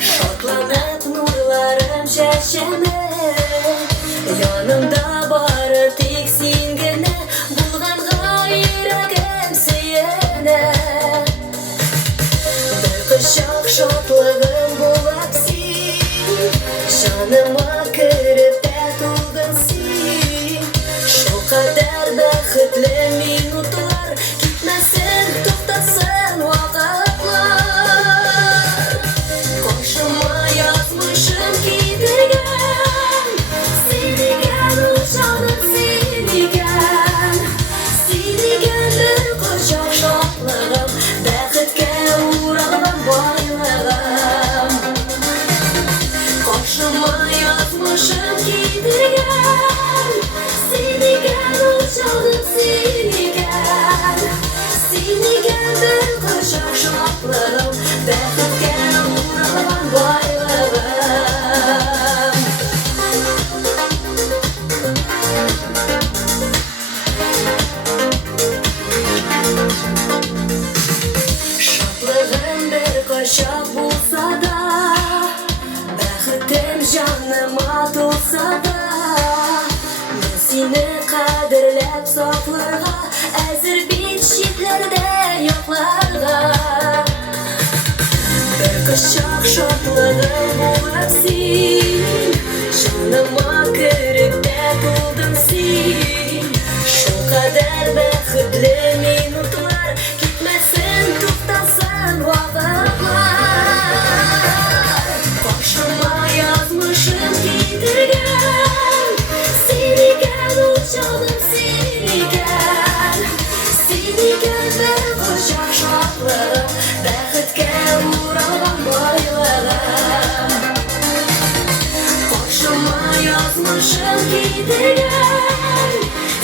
Şoklanıp nurlarım şaşene, yanımda barı tek singene, bulganğa yüreğim seyene. Bir kışak şoklığım bulap sin, canıma kirip de tuldun sin. Şu kadar baxtli minutlar, gitmesin to'xtasin vaqtlar. Qoshima yozmishim kiydirgan, senigan u jonim senigan. Senigan bir quchoq shodlig'im, baxtga o'ralgan boylig'im. Qoshima yozmishim kiydirgan, senigan u jonim senigan. Senigan bir quchoq shodlig'im, baxtga o'ralgan boylig'im. Shodlig'im bir quchoq bo'lsa da, baxtim jonima to'lsa da, men seni qadrlab soflarga, azir bet chetlarda yo'qlarga. Bir quchoq shodlig'im bo'lib sen, jonima kirib de to'lding sen. Shu qadar baxtli minutlar, gitmasin to'xtasin vaqtlar. Qoshima yozmishim kiydirgan, senigan u jonim senigan. Senigan bir quchoq shodlig'im, baxtga o'ralgan boylig'im. Qoshima yozmishim kiydirgan,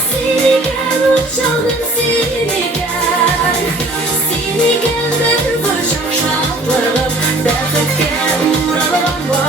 senigan u jonim senigan. Senigan bir quchoq shodlig'im, baxtga o'ralgan boylig'im.